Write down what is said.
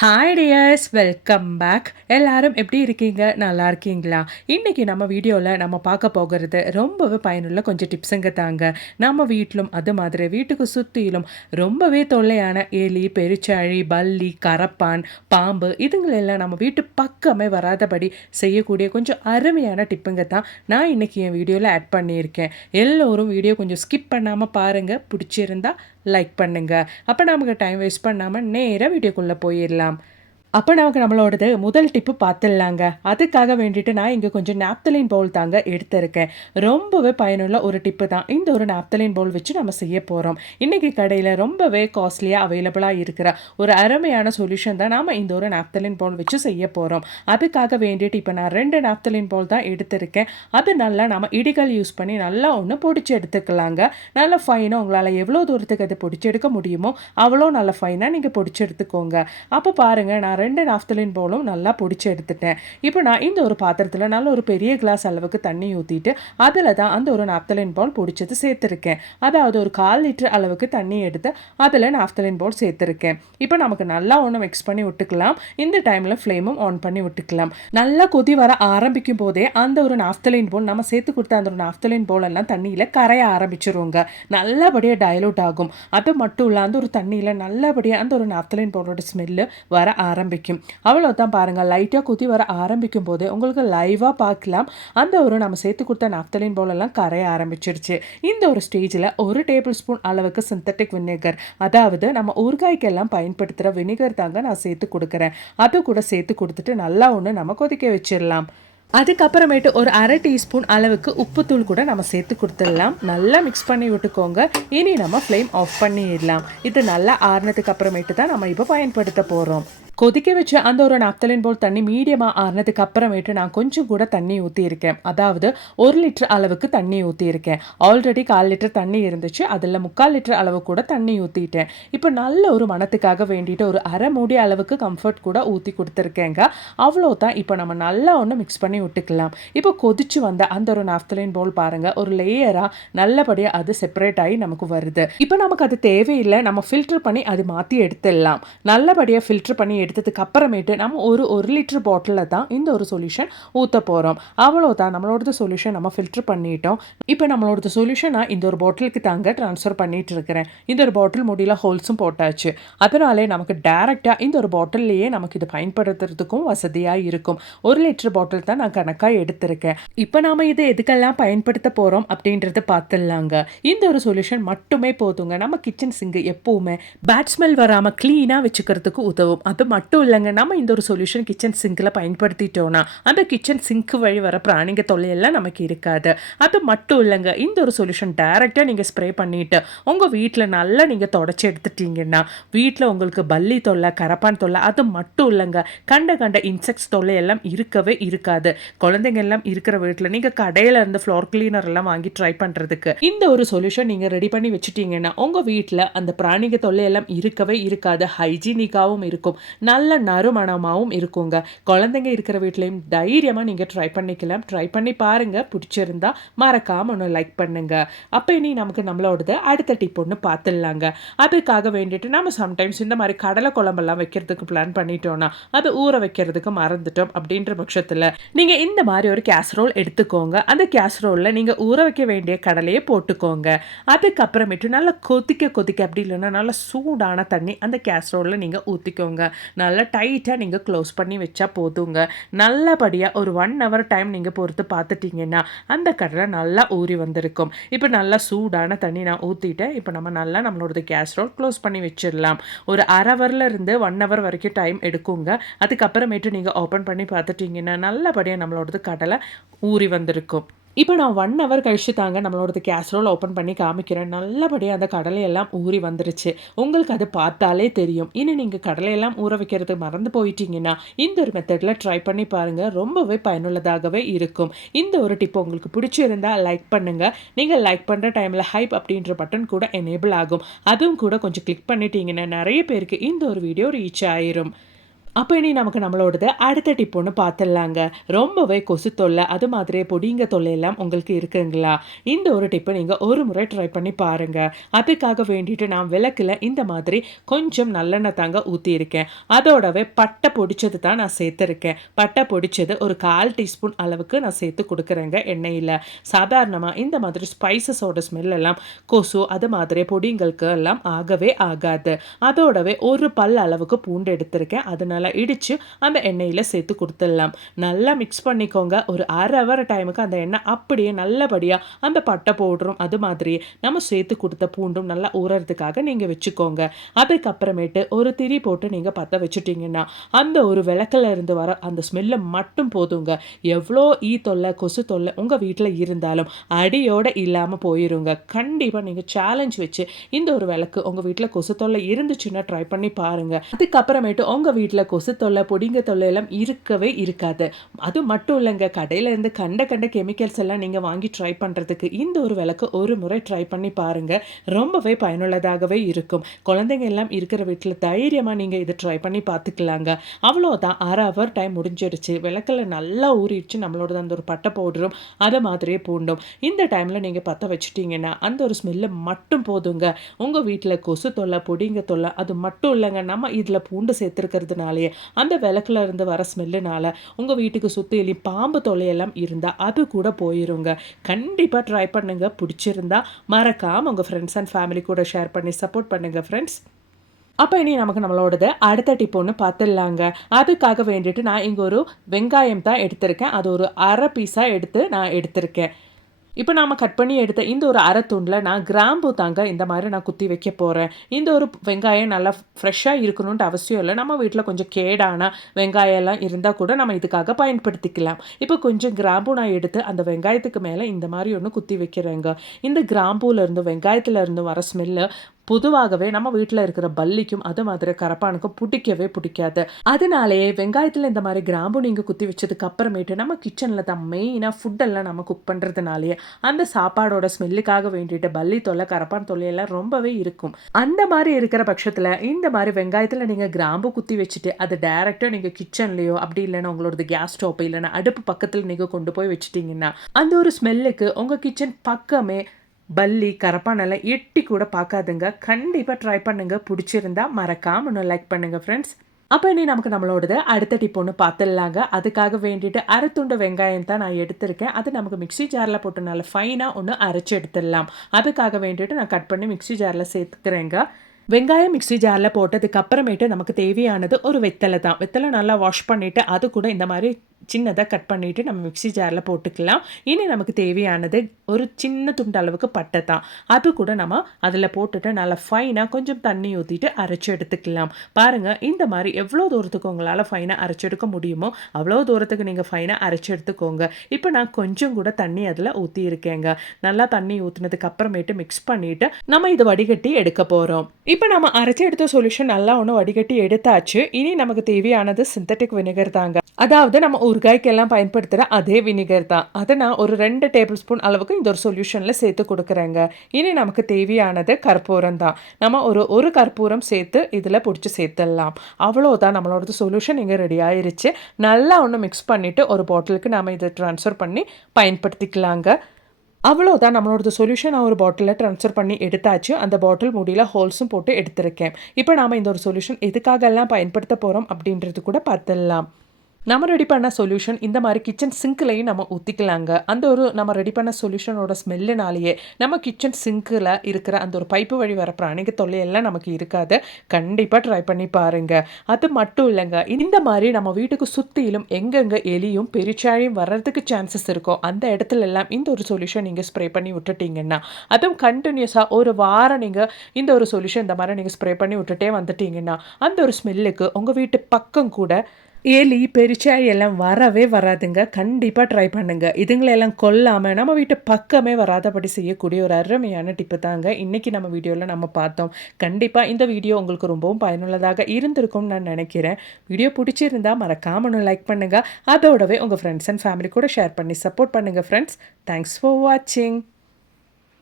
Hi tears welcome back எல்லாரும் எப்படி இருக்கீங்க? நல்லா இருக்கீங்களா? இன்றைக்கி நம்ம வீடியோவில் நம்ம பார்க்க போகிறது ரொம்பவே பயனுள்ள கொஞ்சம் டிப்ஸுங்க தாங்க. நம்ம வீட்டிலும் அது மாதிரி வீட்டுக்கு சுற்றிலும் ரொம்பவே தொல்லையான எலி பெருச்சாழி பல்லி கரப்பான் பாம்பு இதுங்களெல்லாம் நம்ம வீட்டு பக்கமே வராதபடி செய்யக்கூடிய கொஞ்சம் அருமையான டிப்புங்க தான் நான் இன்றைக்கி என் வீடியோவில் ஆட் பண்ணியிருக்கேன். எல்லோரும் வீடியோ கொஞ்சம் ஸ்கிப் பண்ணாமல் பாருங்கள் பிடிச்சிருந்தா லைக் பண்ணுங்கள் அப்போ நமக்கு டைம் வேஸ்ட் பண்ணாமல் நேராக வீடியோக்குள்ளே போயிடலாம். полям, அப்போ நமக்கு நம்மளோடது முதல் டிப்பு பார்த்துடலாங்க அதுக்காக வேண்டிட்டு நான் இங்கே கொஞ்சம் நாப்தலின் பவுல் தாங்க எடுத்திருக்கேன். ரொம்பவே பயனுள்ள ஒரு டிப்பு தான். இந்த ஒரு நாப்தலின் பவுல் வச்சு நம்ம செய்ய போகிறோம் இன்றைக்கி கடையில் ரொம்பவே காஸ்ட்லியாக அவைலபிளாக இருக்கிற ஒரு அருமையான சொல்யூஷன் தான் நாம் இந்த ஒரு நாப்தலின் பவுல் வச்சு செய்ய போகிறோம் அதுக்காக வேண்டிட்டு இப்போ நான் ரெண்டு நாப்தலின் பவுல் தான் எடுத்திருக்கேன். அது நல்லா நம்ம இடிகள் யூஸ் பண்ணி நல்லா ஒன்று பிடிச்சி எடுத்துக்கலாங்க. நல்ல ஃபைனாக உங்களால் எவ்வளோ தூரத்துக்கு அதை பிடிச்சி எடுக்க முடியுமோ அவ்வளோ நல்ல ஃபைனாக நீங்கள் பிடிச்சி எடுத்துக்கோங்க. அப்போ பாருங்கள் நான் ரெண்டு நாஃப்தலின் போலும் நல்லா பிடிச்சி எடுத்துட்டேன். இப்போ நான் இந்த ஒரு பாத்திரத்தில் நல்ல ஒரு பெரிய கிளாஸ் அளவுக்கு தண்ணி ஊற்றிட்டு அதில் தான் அந்த ஒரு நாப்தலின் பால் பிடிச்சது சேர்த்துருக்கேன். அதாவது ஒரு கால் லிட்டர் அளவுக்கு தண்ணி எடுத்து அதில் நாப்தலின் பால் சேர்த்துருக்கேன். இப்போ நமக்கு நல்லா ஒன்று மிக்ஸ் பண்ணி விட்டுக்கலாம். இந்த டைமில் ஃப்ளேமும் ஆன் பண்ணி விட்டுக்கலாம். நல்லா கொதி வர ஆரம்பிக்கும் போதே அந்த ஒரு நாஃப்தலின் போல் நம்ம சேர்த்து கொடுத்த அந்த ஒரு நாஃப்தலின் போல் எல்லாம் தண்ணியில் கரைய ஆரம்பிச்சிருவோங்க. நல்லபடியாக டைலூட் ஆகும். அது மட்டும் இல்லை அந்த ஒரு தண்ணியில் நல்லபடியாக அந்த ஒரு நாப்தலின் போலோட ஸ்மெல்லு வர ஆரம்பிக்கும். ஆரம்பிக்கும் அவ்வளோதான் பாருங்கள் லைட்டாக குத்தி வர ஆரம்பிக்கும் போதே உங்களுக்கு லைவாக பார்க்கலாம். அந்த ஒரு நம்ம சேர்த்து கொடுத்த நப்தலின் போலெல்லாம் கரைய ஆரம்பிச்சிருச்சு. இந்த ஒரு ஸ்டேஜில் ஒரு டேபிள் ஸ்பூன் அளவுக்கு சிந்தட்டிக் வினிகர் அதாவது நம்ம ஊறுகாய்க்கெல்லாம் பயன்படுத்துகிற வினிகர் தாங்க நான் சேர்த்து கொடுக்குறேன். அது கூட சேர்த்து கொடுத்துட்டு நல்லா ஒன்று நம்ம கொதிக்க வச்சிடலாம். அதுக்கப்புறமேட்டு ஒரு அரை டீஸ்பூன் அளவுக்கு உப்புத்தூள் கூட நம்ம சேர்த்து கொடுத்துடலாம். நல்லா மிக்ஸ் பண்ணி விட்டுக்கோங்க. இனி நம்ம ஃப்ளேம் ஆஃப் பண்ணிடலாம். இது நல்லா ஆறுனதுக்கு அப்புறமேட்டு தான் நம்ம இப்போ பயன்படுத்த போகிறோம் கொதிக்க வச்சு அந்த ஒரு நாப்தலின் போல் தண்ணி மீடியமாக ஆறினதுக்கு அப்புறமேட்டு நான் கொஞ்சம் கூட தண்ணி ஊற்றியிருக்கேன் அதாவது ஒரு லிட்டர் அளவுக்கு தண்ணி ஊற்றியிருக்கேன் ஆல்ரெடி கால் லிட்டர் தண்ணி இருந்துச்சு. அதில் முக்கால் லிட்டர் அளவு கூட தண்ணி ஊற்றிட்டேன் இப்போ நல்ல ஒரு மனத்துக்காக வேண்டிட்டு ஒரு அரை மூடி அளவுக்கு கம்ஃபர்ட் கூட ஊற்றி கொடுத்துருக்கேங்க. அவ்வளோ தான் இப்போ நம்ம நல்லா ஒன்று மிக்ஸ் பண்ணி விட்டுக்கலாம். இப்போ கொதிச்சு வந்த அந்த ஒரு நாப்தலின் போல் பாருங்கள் ஒரு லேயராக நல்லபடியாக அது செப்பரேட் ஆகி நமக்கு வருது. இப்போ நமக்கு அது தேவையில்லை. நம்ம ஃபில்டர் பண்ணி அது மாற்றி எடுத்துடலாம். நல்லபடியாக ஃபில்டர் பண்ணி எடுத்ததுக்கு அப்புறமேட்டு நம்ம ஒரு ஒரு லிட்டர் பாட்டிலில் தான் இந்த ஒரு சொல்யூஷன் ஊற்ற போகிறோம் அவ்வளோதான் நம்மளோடது சொல்யூஷன் நம்ம ஃபில்டர் பண்ணிட்டோம். இப்போ நம்மளோடது சொல்யூஷன் நான் இந்த ஒரு பாட்டிலுக்கு தாங்க ட்ரான்ஸ்ஃபர் பண்ணிட்டு இருக்கிறேன். இந்த ஒரு பாட்டில் முடியல ஹோல்ஸும் போட்டாச்சு. அதனாலே நமக்கு டேரெக்டாக இந்த ஒரு பாட்டில்லையே நமக்கு இது பயன்படுத்துறதுக்கும் வசதியாக இருக்கும். ஒரு லிட்டர் பாட்டில் தான் நான் கணக்காக எடுத்திருக்கேன். இப்போ நாம் இதை எதுக்கெல்லாம் பயன்படுத்த போகிறோம் அப்படின்றத பார்த்துடலாங்க இந்த ஒரு சொல்யூஷன் மட்டுமே போதுங்க. நம்ம கிச்சன் சிங்கு எப்போவுமே பேட் ஸ்மெல் வராமல் க்ளீனாக வச்சுக்கிறதுக்கு உதவும். அது மட்டும் இல்லைங்க நம்ம இந்த ஒரு சொல்யூஷன் கிச்சன் சிங்கில் பயன்படுத்திட்டோன்னா அந்த கிச்சன் சிங்க் வழி வர பிராணிங்க தொல்லையெல்லாம் நமக்கு இருக்காது. அது மட்டும் இல்லைங்க இந்த ஒரு சொல்யூஷன் டைரெக்டாக நீங்கள் ஸ்ப்ரே பண்ணிவிட்டு உங்கள் வீட்டில் நல்லா நீங்கள் தொடச்சி எடுத்துட்டீங்கன்னா வீட்டில் உங்களுக்கு பல்லி தொல்லை கரப்பான் தொல்லை அது மட்டும் இல்லைங்க கண்ட கண்ட இன்செக்ட்ஸ் தொல்லை எல்லாம் இருக்கவே இருக்காது. குழந்தைங்க எல்லாம் இருக்கிற வீட்டில் நீங்கள் கடையில் இருந்து ஃப்ளோர் கிளீனர் எல்லாம் வாங்கி ட்ரை பண்ணுறதுக்கு இந்த ஒரு சொல்யூஷன் நீங்கள் ரெடி பண்ணி வச்சுட்டீங்கன்னா உங்கள் வீட்டில் அந்த பிராணிக தொல்லை எல்லாம் இருக்கவே இருக்காது. ஹைஜீனிக்காகவும் இருக்கும். நல்ல நறுமணமாகவும் இருக்குங்க. குழந்தைங்க இருக்கிற வீட்லேயும் தைரியமாக நீங்கள் ட்ரை பண்ணிக்கலாம். ட்ரை பண்ணி பாருங்கள் பிடிச்சிருந்தா மறக்காமல் ஒன்று லைக் பண்ணுங்க. அப்போ இனி நமக்கு நம்மளோடது அடுத்த டிப் ஒன்று பார்த்துடலாங்க அதுக்காக வேண்டிட்டு நம்ம சம்டைம்ஸ் இந்த மாதிரி கடலை குழம்பெல்லாம் வைக்கிறதுக்கு பிளான் பண்ணிட்டோன்னா அது ஊற வைக்கிறதுக்கு மறந்துட்டோம் அப்படின்ற பட்சத்தில் நீங்கள் இந்த மாதிரி ஒரு கேஸ்ரோல் எடுத்துக்கோங்க. அந்த கேஸ்ரோலில் நீங்கள் ஊற வைக்க வேண்டிய கடலையை போட்டுக்கோங்க. அதுக்கப்புறமேட்டு நல்லா கொதிக்க கொதிக்க அப்படி இல்லைன்னா நல்லா சூடான தண்ணி அந்த கேஸ்ரோலில் நீங்கள் ஊற்றிக்கோங்க நல்லா டைட்டாக நீங்கள் க்ளோஸ் பண்ணி வச்சா போதுங்க. நல்லபடியாக ஒரு ஒன் ஹவர் டைம் நீங்கள் பொறுத்து பார்த்துட்டிங்கன்னா அந்த கடலை நல்லா ஊறி வந்திருக்கும். இப்போ நல்லா சூடான தண்ணி நான் ஊற்றிட்டேன் இப்போ நம்ம நல்லா நம்மளோட கேஸ்ட்ரோல் க்ளோஸ் பண்ணி வச்சிடலாம். ஒரு அரை ஹவரில் இருந்து ஒன் ஹவர் வரைக்கும் டைம் எடுக்குங்க. அதுக்கப்புறமேட்டு நீங்கள் ஓப்பன் பண்ணி பார்த்துட்டிங்கன்னா நல்லபடியாக நம்மளோடது கடலை ஊறி வந்திருக்கும். இப்போ நான் ஒன் ஹவர் கழிச்சு தாங்க நம்மளோடது கேஸ்ரோல் ஓப்பன் பண்ணி காமிக்கிறேன். நல்லபடியாக அந்த கடலையெல்லாம் ஊறி வந்துருச்சு. உங்களுக்கு அது பார்த்தாலே தெரியும். இனி நீங்கள் கடலையெல்லாம் ஊற வைக்கிறது மறந்து போயிட்டீங்கன்னா இந்த ஒரு மெத்தடில் ட்ரை பண்ணி பாருங்கள் ரொம்பவே பயனுள்ளதாகவே இருக்கும். இந்த ஒரு டிப் உங்களுக்கு பிடிச்சிருந்தால் லைக் பண்ணுங்கள் நீங்கள் லைக் பண்ணுற டைமில் ஹைப் அப்படின்ற பட்டன் கூட எனேபிள் ஆகும். அதுவும் கூட கொஞ்சம் கிளிக் பண்ணிட்டீங்கன்னா நிறைய பேருக்கு இந்த ஒரு வீடியோ ரீச் ஆயிரும். அப்போ இனி நமக்கு நம்மளோடது அடுத்த டிப் ஒன்று பார்த்துடலாங்க ரொம்பவே கொசு தொல்லை அது மாதிரி பொடிங்க தொல்லை எல்லாம் உங்களுக்கு இருக்குங்களா? இந்த ஒரு டிப்பை நீங்கள் ஒரு முறை ட்ரை பண்ணி பாருங்கள் அதுக்காக வேண்டிட்டு நான் விளக்கில் இந்த மாதிரி கொஞ்சம் நல்லெண்ணெய் தாங்க ஊற்றியிருக்கேன் அதோடவே பட்டை பொடிச்சது தான் நான் சேர்த்துருக்கேன். பட்டை பொடிச்சது ஒரு கால் டீஸ்பூன் அளவுக்கு நான் சேர்த்து கொடுக்குறேங்க எண்ணெயில். சாதாரணமாக இந்த மாதிரி ஸ்பைசஸோட ஸ்மெல் எல்லாம் கொசு அது மாதிரி பொடிங்களுக்கு எல்லாம் ஆகவே ஆகாது. அதோடவே ஒரு பல் அளவுக்கு பூண்டு எடுத்திருக்கேன். அதனால நல்லா இடித்து அந்த எண்ணெயில் சேர்த்து கொடுத்துடலாம். நல்லா மிக்ஸ் பண்ணிக்கோங்க. ஒரு அரை ஹவர் டைமுக்கு அந்த எண்ணெய் அப்படியே நல்லபடியாக அந்த பட்டை பவுடரும் அது மாதிரியே நம்ம சேர்த்து கொடுத்த பூண்டும் நல்லா ஊறறதுக்காக நீங்கள் வச்சுக்கோங்க. அதுக்கப்புறமேட்டு ஒரு திரி போட்டு நீங்கள் பற்ற வச்சுட்டிங்கன்னா அந்த ஒரு விளக்கில் இருந்து வர அந்த ஸ்மெல்லை மட்டும் போதுங்க. எவ்வளோ ஈ தொல்லை கொசு தொல்லை உங்கள் வீட்டில் இருந்தாலும் அடியோடு இல்லாமல் போயிருங்க. கண்டிப்பாக நீங்கள் சேலஞ்ச் வச்சு இந்த ஒரு விளக்கு உங்கள் வீட்டில் கொசு தொல்லை இருந்துச்சுன்னா ட்ரை பண்ணி பாருங்கள் அதுக்கப்புறமேட்டு உங்கள் வீட்டில் கொசு தொல்லை பொடிங்க தொல்லை எல்லாம் இருக்கவே இருக்காது. அது மட்டும் இல்லைங்க கடையில் இருந்து கண்ட கண்ட கெமிக்கல்ஸ் எல்லாம் நீங்கள் வாங்கி ட்ரை பண்ணுறதுக்கு இந்த ஒரு விளக்கு ஒரு முறை ட்ரை பண்ணி பாருங்கள் ரொம்பவே பயனுள்ளதாகவே இருக்கும். குழந்தைங்க எல்லாம் இருக்கிற வீட்டில் தைரியமாக நீங்கள் இதை ட்ரை பண்ணி பார்த்துக்கலாங்க. அவ்வளோதான் அரை ஹவர் டைம் முடிஞ்சிடுச்சு. விளக்கில் நல்லா ஊறிடுச்சு. நம்மளோட அந்த ஒரு பட்டை பவுடரும் அதை மாதிரியே பூண்டும். இந்த டைமில் நீங்கள் பற்ற வச்சுட்டிங்கன்னா அந்த ஒரு ஸ்மெல்லு மட்டும் போதுங்க. உங்கள் வீட்டில் கொசு தொல்லை பொடிங்க தொல்லை அது மட்டும் இல்லைங்க. நம்ம இதில் பூண்டு சேர்த்துருக்கிறதுனாலே அந்த விளக்குல இருந்து வர ஸ்மெல்லுனால உங்கள் வீட்டுக்கு சுற்றிலையும் பாம்பு தொலையெல்லாம் இருந்தால் அது கூட போயிருங்க. கண்டிப்பாக ட்ரை பண்ணுங்க. பிடிச்சிருந்தா மறக்காமல் உங்கள் ஃப்ரெண்ட்ஸ் அண்ட் ஃபேமிலி கூட ஷேர் பண்ணி சப்போர்ட் பண்ணுங்கள் ஃப்ரெண்ட்ஸ் அப்போ இனி நமக்கு நம்மளோடது அடுத்த டிப் ஒன்று பார்த்துடலாங்க அதுக்காக வேண்டிட்டு நான் இங்கே ஒரு வெங்காயம் தான் எடுத்திருக்கேன். அது ஒரு அரை பீஸாக எடுத்து நான் எடுத்திருக்கேன். இப்போ நாம் கட் பண்ணி எடுத்த இந்த ஒரு அரை துண்டில் நான் கிராம்பு தாங்க இந்த மாதிரி நான் குத்தி வைக்க போகிறேன் இந்த ஒரு வெங்காயம் நல்லா ஃப்ரெஷ்ஷாக இருக்கணுன்ட்டு அவசியம் இல்லை. நம்ம வீட்டில் கொஞ்சம் கேடான வெங்காயம்லாம் இருந்தால் கூட நம்ம இதுக்காக பயன்படுத்திக்கலாம். இப்போ கொஞ்சம் கிராம்பு நான் எடுத்து அந்த வெங்காயத்துக்கு மேலே இந்த மாதிரி ஒன்று குத்தி வைக்கிறேங்க. இந்த கிராம்புலேருந்து வெங்காயத்துலேருந்து வர ஸ்மெல்லு பொதுவாகவே நம்ம வீட்டில் இருக்கிற பல்லிக்கும் அது மாதிரி கரப்பானுக்கும் பிடிக்கவே பிடிக்காது. அதனாலேயே வெங்காயத்தில் இந்த மாதிரி கிராம்பு நீங்கள் குத்தி வச்சதுக்கு அப்புறமேட்டு நம்ம கிச்சனில் தான் மெயினாக ஃபுட்டெல்லாம் நம்ம குக் பண்ணுறதுனாலேயே அந்த சாப்பாடோட ஸ்மெல்லுக்காக வேண்டிட்டு பல்லி தொல்லை கரப்பான் தொல்லையெல்லாம் ரொம்பவே இருக்கும். அந்த மாதிரி இருக்கிற பட்சத்தில் இந்த மாதிரி வெங்காயத்தில் நீங்கள் கிராம்பு குத்தி வச்சுட்டு அது டேரெக்டாக நீங்கள் கிச்சன்லேயோ அப்படி இல்லைன்னா உங்களோட கேஸ் ஸ்டோப் இல்லைன்னா அடுப்பு பக்கத்தில் நீங்கள் கொண்டு போய் வச்சுட்டிங்கன்னா அந்த ஒரு ஸ்மெல்லுக்கு உங்கள் கிச்சன் பக்கமே பல்லி கரப்பானெல்லாம் எட்டி கூட பார்க்காதுங்க. கண்டிப்பாக ட்ரை பண்ணுங்கள் பிடிச்சிருந்தா மறக்காமல் ஒன்று லைக் பண்ணுங்கள் ஃப்ரெண்ட்ஸ் அப்போ இனி நமக்கு நம்மளோடது அடுத்த டிப் ஒன்று பார்த்துடலாங்க. அதுக்காக வேண்டிட்டு அரைத்துண்டு வெங்காயம் தான் நான் எடுத்திருக்கேன். அது நமக்கு மிக்சி ஜாரில் போட்டு நல்லா ஃபைனாக ஒன்று அரைச்சி எடுத்துடலாம். அதுக்காக வேண்டிட்டு நான் கட் பண்ணி மிக்சி ஜாரில் சேர்த்துக்கிறேங்க. வெங்காயம் மிக்சி ஜாரில் போட்டதுக்கு அப்புறமேட்டு நமக்கு தேவையானது ஒரு வெத்தலை தான். வெத்தலை நல்லா வாஷ் பண்ணிவிட்டு அது கூட இந்த மாதிரி சின்னதாக கட் பண்ணிவிட்டு நம்ம மிக்சி ஜாரில் போட்டுக்கலாம். இனி நமக்கு தேவையானது ஒரு சின்ன துண்டு அளவுக்கு பட்டை தான். அது கூட நம்ம அதில் போட்டுட்டு நல்லா ஃபைனாக கொஞ்சம் தண்ணி ஊற்றிட்டு அரைச்சி எடுத்துக்கலாம். பாருங்கள் இந்த மாதிரி எவ்வளோ தூரத்துக்கு உங்களால் ஃபைனாக அரைச்சி எடுக்க முடியுமோ அவ்வளோ தூரத்துக்கு நீங்கள் ஃபைனாக அரைச்சி எடுத்துக்கோங்க. இப்போ நான் கொஞ்சம் கூட தண்ணி அதில் ஊற்றி இருக்கேங்க நல்லா தண்ணி ஊற்றினதுக்கு அப்புறமேட்டு மிக்ஸ் பண்ணிவிட்டு நம்ம இது வடிகட்டி எடுக்க போகிறோம் இப்போ நம்ம அரைச்சி எடுத்த சொல்யூஷன் நல்லா ஒன்று வடிகட்டி எடுத்தாச்சு. இனி நமக்கு தேவையானது சிந்தட்டிக் வினிகர் தாங்க. அதாவது நம்ம ஊறுகாய்க்கெல்லாம் பயன்படுத்துகிற அதே வினிகர் தான். அதை நான் ஒரு ரெண்டு டேபிள் ஸ்பூன் அளவுக்கு இந்த ஒரு சொல்யூஷனில் சேர்த்து கொடுக்குறேங்க. இனி நமக்கு தேவையானது கற்பூரம் தான். நம்ம ஒரு ஒரு கற்பூரம் சேர்த்து இதில் பிடிச்சி சேர்த்துடலாம். அவ்வளோதான் நம்மளோட சொல்யூஷன் இங்கே ரெடி ஆயிருச்சு. நல்லா ஒன்று மிக்ஸ் பண்ணிவிட்டு ஒரு பாட்டிலுக்கு நாம் இதை ட்ரான்ஸ்ஃபர் பண்ணி பயன்படுத்திக்கலாங்க. அவ்வளோதான் நம்மளோட சொல்யூஷன் நான் ஒரு பாட்டிலில் ட்ரான்ஸ்ஃபர் பண்ணி எடுத்தாச்சு. அந்த பாட்டில் மூடியில் ஹோல்ஸும் போட்டு எடுத்திருக்கேன். இப்போ நாம் இந்த ஒரு சொல்யூஷன் எதுக்காகலாம் பயன்படுத்த போகிறோம் அப்படின்றது கூட பார்த்துடலாம். நம்ம ரெடி பண்ண சொல்யூஷன் இந்த மாதிரி கிச்சன் சிங்க்லையும் நம்ம ஊற்றிக்கலாங்க அந்த ஒரு நம்ம ரெடி பண்ண சொல்யூஷனோட ஸ்மெல்லுனாலேயே நம்ம கிச்சன் சிங்கில் இருக்கிற அந்த ஒரு பைப்பு வழி வர பிராணிக தொல்லையெல்லாம் நமக்கு இருக்காது. கண்டிப்பாக ட்ரை பண்ணி பாருங்கள் அது மட்டும் இல்லைங்க. இந்த மாதிரி நம்ம வீட்டுக்கு சுற்றிலும் எங்கெங்கே எலியும் பெருச்சாழியும் வர்றதுக்கு சான்சஸ் இருக்கோ அந்த இடத்துல எல்லாம் இந்த ஒரு சொல்யூஷன் நீங்கள் ஸ்ப்ரே பண்ணி விட்டுட்டீங்கன்னா அதுவும் கண்டினியூஸாக ஒரு வாரம் நீங்கள் இந்த ஒரு சொல்யூஷன் இந்த மாதிரி நீங்கள் ஸ்ப்ரே பண்ணி விட்டுட்டே வந்துட்டீங்கன்னா அந்த ஒரு ஸ்மெல்லுக்கு உங்கள் வீட்டு பக்கம் கூட எலி பெருச்சாய் எல்லாம் வரவே வராதுங்க. கண்டிப்பாக ட்ரை பண்ணுங்கள் இதுங்களெல்லாம் கொல்லாமல் நம்ம வீட்டு பக்கமே வராதபடி செய்யக்கூடிய ஒரு அருமையான டிப்பு தாங்க. இன்றைக்கி நம்ம வீடியோவில் நம்ம பார்த்தோம். கண்டிப்பாக இந்த வீடியோ உங்களுக்கு ரொம்பவும் பயனுள்ளதாக இருந்திருக்கும்னு நான் நினைக்கிறேன். வீடியோ பிடிச்சிருந்தால் மறக்காமல் லைக் பண்ணுங்கள் அதோடவே உங்கள் ஃப்ரெண்ட்ஸ் அண்ட் ஃபேமிலி கூட ஷேர் பண்ணி சப்போர்ட் பண்ணுங்கள் ஃப்ரெண்ட்ஸ் தேங்க்ஸ் ஃபார் வாட்சிங்